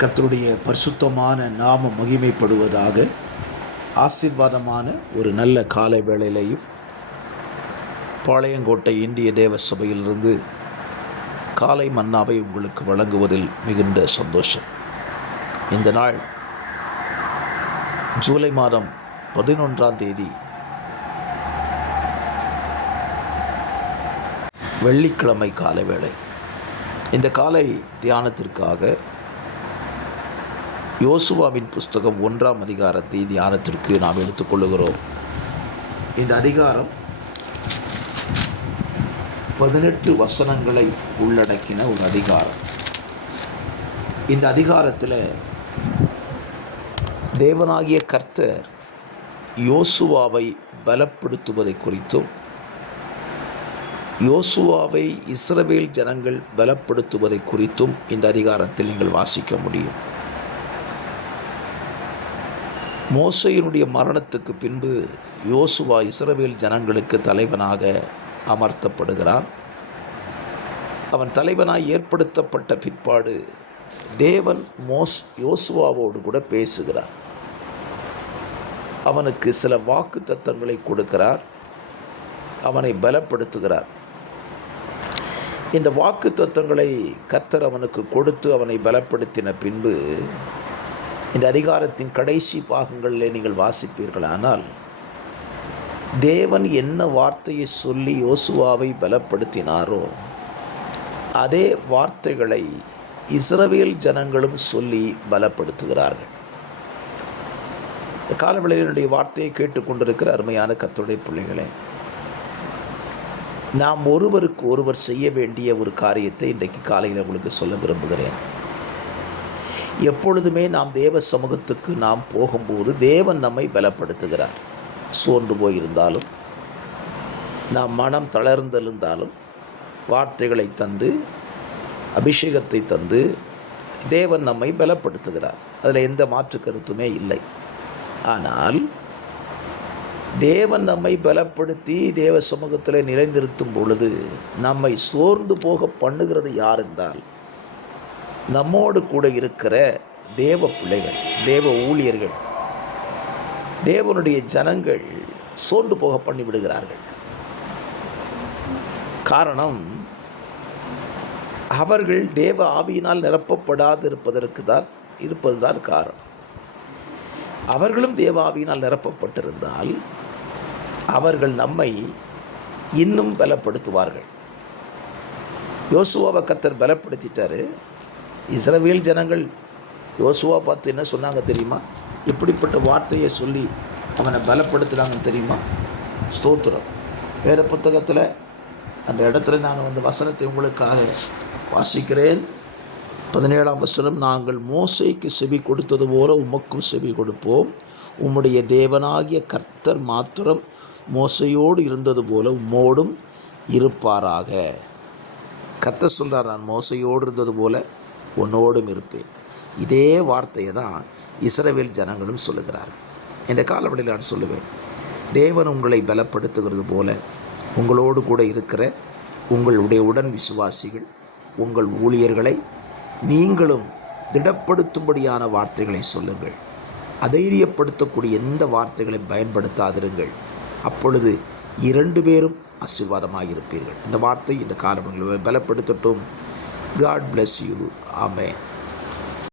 கர்த்தருடைய பரிசுத்தமான நாமம் மகிமைப்படுவதாக. ஆசீர்வாதமான ஒரு நல்ல காலை வேளையிலையும் பாளையங்கோட்டை இந்திய தேவ சபையிலிருந்து காலை மன்னாவை உங்களுக்கு வழங்குவதில் மிகுந்த சந்தோஷம். இந்த நாள் ஜூலை மாதம் 11ஆம் தேதி வெள்ளிக்கிழமை காலை வேளை. இந்த காலை தியானத்திற்காக யோசுவாவின் புஸ்தகம் 1ஆம் அதிகாரத்தை தியானத்திற்கு நாம் எடுத்துக்கொள்ளுகிறோம். இந்த அதிகாரம் 18 வசனங்களை உள்ளடக்கின ஒரு அதிகாரம். இந்த அதிகாரத்தில் தேவனாகிய கர்த்தர் யோசுவாவை பலப்படுத்துவதை குறித்தும் யோசுவாவை இஸ்ரவேல் ஜனங்கள் பலப்படுத்துவதை குறித்தும் இந்த அதிகாரத்தில் நீங்கள் வாசிக்க முடியும். மோசேயினுடைய மரணத்துக்கு பின்பு யோசுவா இஸ்ரவேல் ஜனங்களுக்கு தலைவனாக அமர்த்தப்படுகிறான். அவன் தலைவனாய் ஏற்படுத்தப்பட்ட பிற்பாடு தேவன் யோசுவாவோடு கூட பேசுகிறார். அவனுக்கு சில வாக்கு தத்தங்களை கொடுக்கிறார், அவனை பலப்படுத்துகிறார். இந்த வாக்கு தத்தங்களை கர்த்தர் அவனுக்கு கொடுத்து அவனை பலப்படுத்தின பின்பு இந்த அதிகாரத்தின் கடைசி பாகங்களில் நீங்கள் வாசிப்பீர்களானால் தேவன் என்ன வார்த்தையை சொல்லி யோசுவாவை பலப்படுத்தினாரோ அதே வார்த்தைகளை இஸ்ரவேல் ஜனங்களும் சொல்லி பலப்படுத்துகிறார்கள். காலவேளையினுடைய வார்த்தையை கேட்டுக்கொண்டிருக்கிற அருமையான கர்த்தருடைய பிள்ளைகளே, நாம் ஒருவருக்கு ஒருவர் செய்ய வேண்டிய ஒரு காரியத்தை இன்றைக்கு காலையில் உங்களுக்கு சொல்ல விரும்புகிறேன். எப்பொழுதுமே நாம் தேவ சமூகத்துக்கு நாம் போகும்போது தேவன் நம்மை பலப்படுத்துகிறார். சோர்ந்து போயிருந்தாலும், நாம் மனம் தளர்ந்திருந்தாலும் வார்த்தைகளை தந்து அபிஷேகத்தை தந்து தேவன் நம்மை பலப்படுத்துகிறார். அதில் எந்த மாற்று கருத்துமே இல்லை. ஆனால் தேவன் நம்மை பலப்படுத்தி தேவ சமூகத்தில் நிலைநிறுத்தும் பொழுது நம்மை சோர்ந்து போக பண்ணுகிறது யார் என்றால் நம்மோடு கூட இருக்கிற தேவ பிள்ளைகள், தேவ ஊழியர்கள், தேவனுடைய ஜனங்கள் சோர்ந்து போக பண்ணிவிடுகிறார்கள். காரணம், அவர்கள் தேவ ஆவியினால் நிரப்பப்படாது இருப்பதுதான் காரணம். அவர்களும் தேவ ஆவியினால் நிரப்பப்பட்டிருந்தால் அவர்கள் நம்மை இன்னும் பலப்படுத்துவார்கள். யோசுவாவை கர்த்தர் பலப்படுத்திட்டாரு. இஸ்ரவேல் ஜனங்கள் யோசுவா பார்த்து என்ன சொன்னாங்க தெரியுமா? இப்படிப்பட்ட வார்த்தையை சொல்லி அவனை பலப்படுத்துகிறாங்கன்னு தெரியுமா? ஸ்தோத்திரம். வேத புத்தகத்தில் அந்த இடத்துல நான் வசனத்தை உங்களுக்காக வாசிக்கிறேன். 17ஆம் வசனம், நாங்கள் மோசேக்கு செவி கொடுத்தது போல உமக்கும் செவி கொடுப்போம். உம்முடைய தேவனாகிய கர்த்தர் மாத்திரம் மோசையோடு இருந்தது போல உம்மோடும் இருப்பாராக. கர்த்தர் சொல்கிறார், நான் மோசையோடு இருந்தது போல உன்னோடும் இருப்பேன். இதே வார்த்தையை தான் இஸ்ரவேல் ஜனங்களும் சொல்லுகிறார். இந்த காலவெளியில் நான் சொல்லுவேன், தேவன் உங்களை பலப்படுத்துகிறது போல உங்களோடு கூட இருக்கிற உங்களுடைய உடன் விசுவாசிகள், உங்கள் ஊழியர்களை நீங்களும் திடப்படுத்தும்படியான வார்த்தைகளை சொல்லுங்கள். அதைரியப்படுத்தக்கூடிய எந்த வார்த்தைகளை பயன்படுத்தாதிருங்கள். அப்பொழுது 2 பேரும் ஆசீர்வாதமாக இருப்பீர்கள். இந்த வார்த்தை இந்த காலவெளியில் பலப்படுத்தட்டும். God bless you. Amen.